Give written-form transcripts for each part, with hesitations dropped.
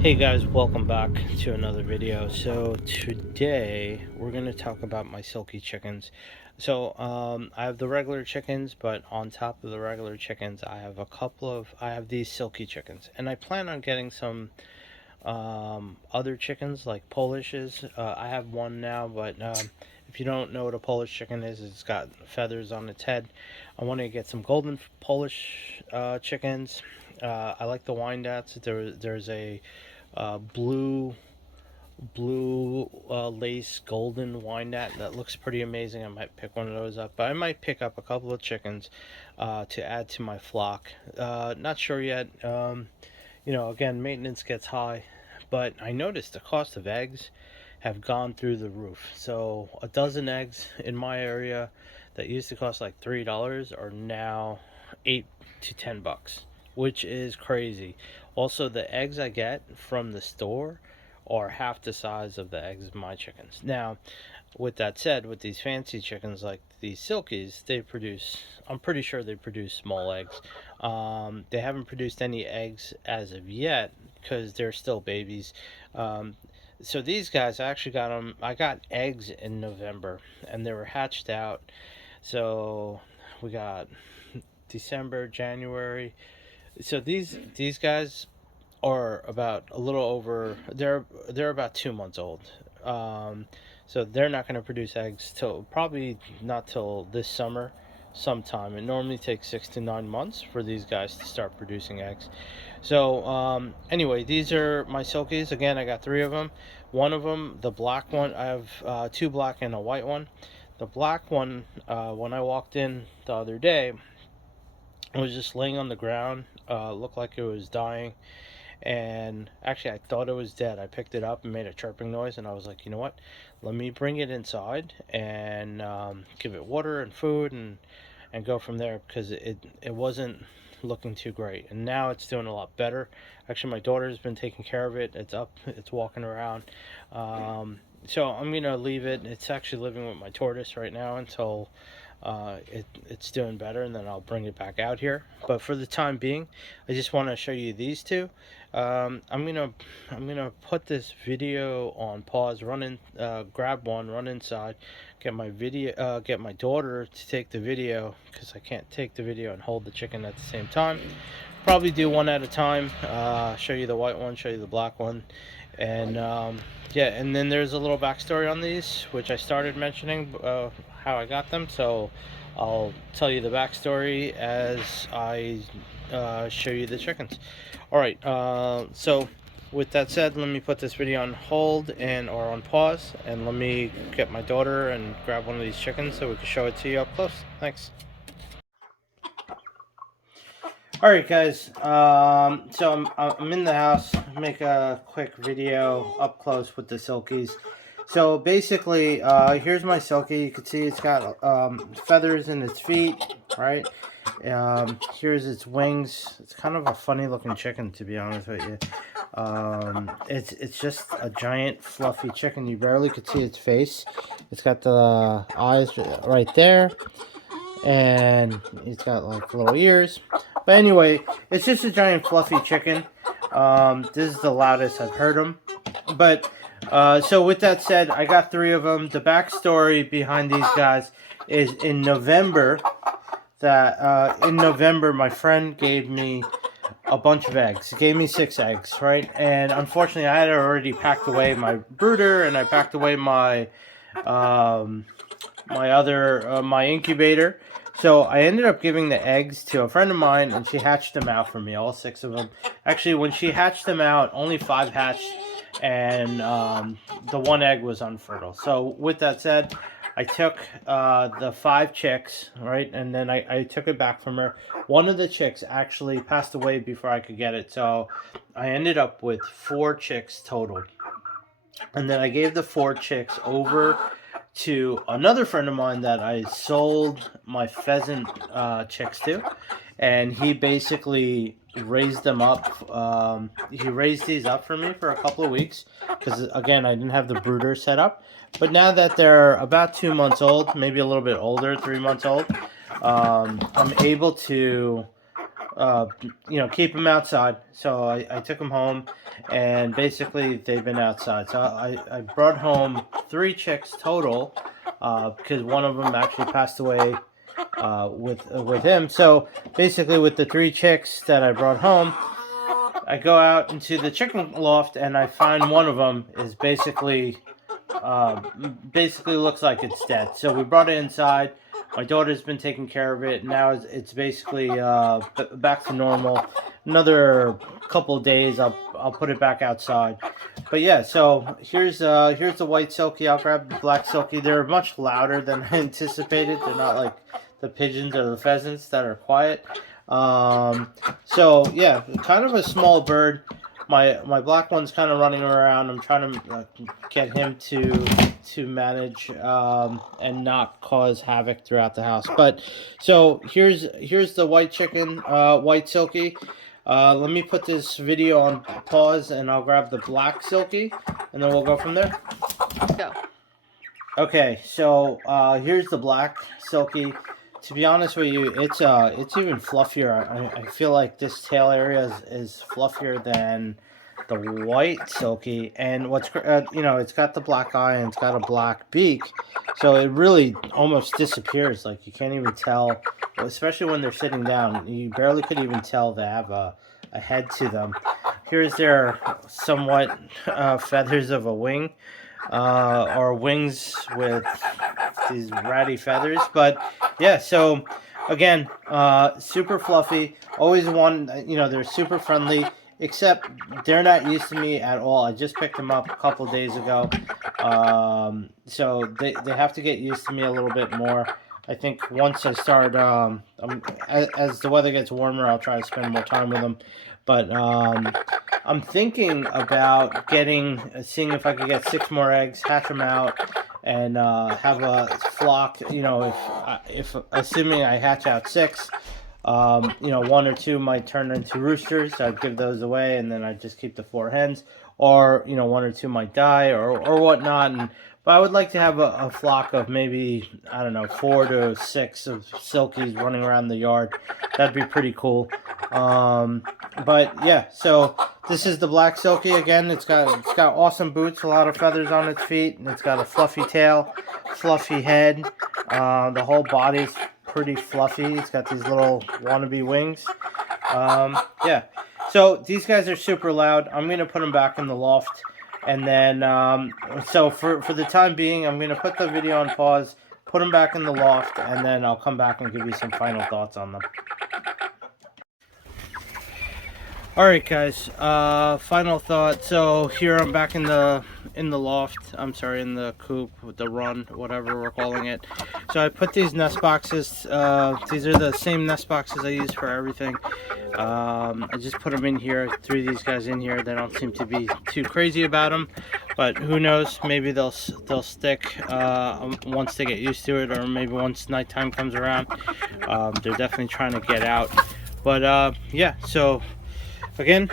Hey guys, welcome back to another video. So today we're going to talk about my Silkie chickens. I have the regular chickens, but on top of the regular chickens I have I have these Silkie chickens, and I plan on getting some other chickens like Polishes. I have one now, but if you don't know what a Polish chicken is, it's got feathers on its head. I want to get some golden Polish chickens. I like the Wyandottes. There's a blue lace golden Wyandotte that looks pretty amazing. I might pick one of those up, but I might pick up a couple of chickens to add to my flock. Not sure yet. Again, maintenance gets high, but I noticed the cost of eggs have gone through the roof. So a dozen eggs in my area that used to cost like $3 are now $8 to $10, which is crazy. Also, the eggs I get from the store are half the size of the eggs of my chickens. Now, with that said, with these fancy chickens like these Silkies, I'm pretty sure they produce small eggs. They haven't produced any eggs as of yet because they're still babies. Um, so these guys, I actually got them. I got eggs in November, and they were hatched out. So we got December, January. So these guys are about a little over. They're about 2 months old. Um, so they're not going to produce eggs till probably not till this summer, sometime. It normally takes 6 to 9 months for these guys to start producing eggs. So anyway, these are my Silkies. Again, I got three of them. One of them, the black one, I have two black and a white one. The black one, when I walked in the other day, it was just laying on the ground. Looked like it was dying, and actually I thought it was dead. I picked it up and made a chirping noise, and I was like, you know what, let me bring it inside and give it water and food, and go from there, because it wasn't looking too great, and now it's doing a lot better. Actually, my daughter's been taking care of it. It's up, it's walking around. So I'm gonna leave it. It's actually living with my tortoise right now until it's doing better, and then I'll bring it back out here. But for the time being, I just want to show you these two. I'm gonna put this video on pause, grab one, run inside, get my daughter to take the video, because I can't take the video and hold the chicken at the same time. Probably do one at a time. Show you the white one, show you the black one, and yeah. And then there's a little backstory on these, which I started mentioning how I got them. So I'll tell you the backstory as I show you the chickens. All right. So with that said, let me put this video on hold or on pause, and let me get my daughter and grab one of these chickens so we can show it to you up close. Thanks. All right, guys. I'm in the house. Make a quick video up close with the Silkies. So basically, here's my Silkie. You can see it's got feathers in its feet, right? Here's its wings. It's kind of a funny looking chicken, to be honest with you. It's just a giant fluffy chicken. You barely could see its face. It's got the eyes right there, and it's got like little ears. But anyway, it's just a giant fluffy chicken. This is the loudest I've heard them. But so with that said, I got three of them. The backstory behind these guys is in November. In November, my friend gave me a bunch of eggs. He gave me 6 eggs, right? And unfortunately, I had already packed away my brooder, and I packed away my my incubator. So I ended up giving the eggs to a friend of mine, and she hatched them out for me, all 6 of them. Actually, when she hatched them out, only 5 hatched, and the 1 egg was unfertile. So with that said, I took the 5 chicks, right, and then I took it back from her. One of the chicks actually passed away before I could get it, so I ended up with 4 chicks total. And then I gave the 4 chicks over to another friend of mine that I sold my pheasant chicks to, and he basically raised them up. He raised these up for me for a couple of weeks, because again, I didn't have the brooder set up. But now that they're about 2 months old, maybe a little bit older, 3 months old, I'm able to keep them outside. So I took them home, and basically they've been outside. So I brought home 3 chicks total, because one of them actually passed away with him. So basically, with the 3 chicks that I brought home, I go out into the chicken loft and I find one of them is uh, basically looks like it's dead. So we brought it inside. My daughter's been taking care of it. Now it's basically back to normal. Another couple of days, I'll put it back outside. But yeah, so here's the white Silkie. I'll grab the black Silkie. They're much louder than I anticipated. They're not like the pigeons or the pheasants that are quiet. So yeah, kind of a small bird. My black one's kind of running around. I'm trying to get him to manage and not cause havoc throughout the house. But so here's the white chicken, white Silkie. Let me put this video on pause, and I'll grab the black Silkie, and then we'll go from there. Go. Okay, so here's the black Silkie. To be honest with you, it's even fluffier. I feel like this tail area is fluffier than the white Silkie. And what's it's got the black eye and it's got a black beak, so it really almost disappears. Like you can't even tell, especially when they're sitting down. You barely could even tell they have a head to them. Here's their somewhat feathers of a wing, or wings with these ratty feathers. But yeah, so again, super fluffy. Always they're super friendly, except they're not used to me at all. I just picked them up a couple days ago, so they have to get used to me a little bit more. I think once I start, as the weather gets warmer, I'll try to spend more time with them. But I'm thinking about seeing if I could get 6 more eggs, hatch them out, and have a flock. If assuming I hatch out 6, 1 or 2 might turn into roosters. I'd give those away, and then I'd just keep the 4 hens. Or 1 or 2 might die, or whatnot. But I would like to have a flock of maybe, I don't know, 4 to 6 of Silkies running around the yard. That'd be pretty cool. But yeah, so this is the black Silkie again. It's got awesome boots, a lot of feathers on its feet, and it's got a fluffy tail, fluffy head. The whole body's pretty fluffy. It's got these little wannabe wings. Yeah. So these guys are super loud. I'm gonna put them back in the loft, and then so for the time being, I'm gonna put the video on pause, put them back in the loft, and then I'll come back and give you some final thoughts on them. Alright guys, final thought. So here I'm back in the loft. I'm sorry, in the coop, the run, whatever we're calling it. So I put these nest boxes. These are the same nest boxes I use for everything. I just put them in here, threw these guys in here. They don't seem to be too crazy about them, but who knows? Maybe they'll stick once they get used to it, or maybe once nighttime comes around. They're definitely trying to get out. But yeah, so again,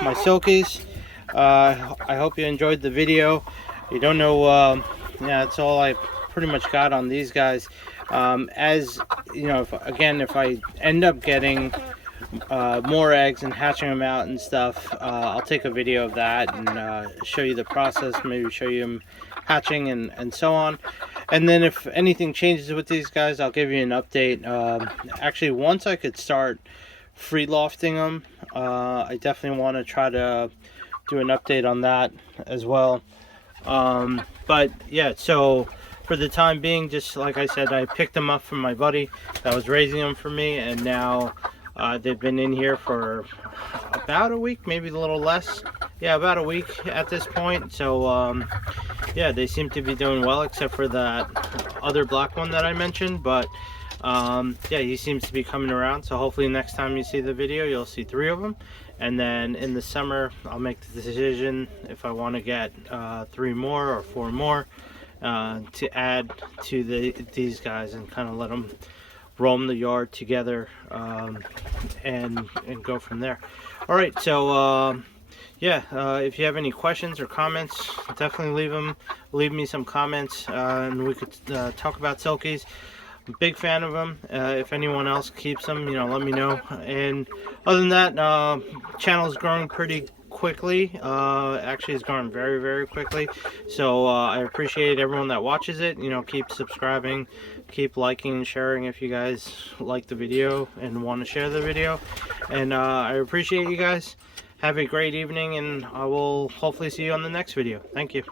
my Silkies. I hope you enjoyed the video. You don't know, yeah, that's all I pretty much got on these guys. As you know, if I end up getting more eggs and hatching them out and stuff, I'll take a video of that and show you the process, maybe show you them hatching and so on. And then if anything changes with these guys, I'll give you an update. Actually, once I could start free lofting them, I definitely want to try to do an update on that as well. But yeah, so for the time being, just like I said, I picked them up from my buddy that was raising them for me, and now they've been in here for about a week, maybe a little less. Yeah, about a week at this point. So yeah, they seem to be doing well, except for that other black one that I mentioned. But yeah, he seems to be coming around. So hopefully next time you see the video, you'll see 3 of them. And then in the summer, I'll make the decision if I want to get 3 more or 4 more to add to these guys, and kind of let them roam the yard together, and go from there. All right, so yeah, if you have any questions or comments, definitely leave me some comments, and we could talk about Silkies. Big fan of them. If anyone else keeps them, you know, let me know. And other than that, channel is growing pretty quickly. Actually, it's growing very, very quickly. So I appreciate everyone that watches it. You know, keep subscribing, keep liking and sharing if you guys like the video and want to share the video. And I appreciate you guys. Have a great evening, and I will hopefully see you on the next video. Thank you.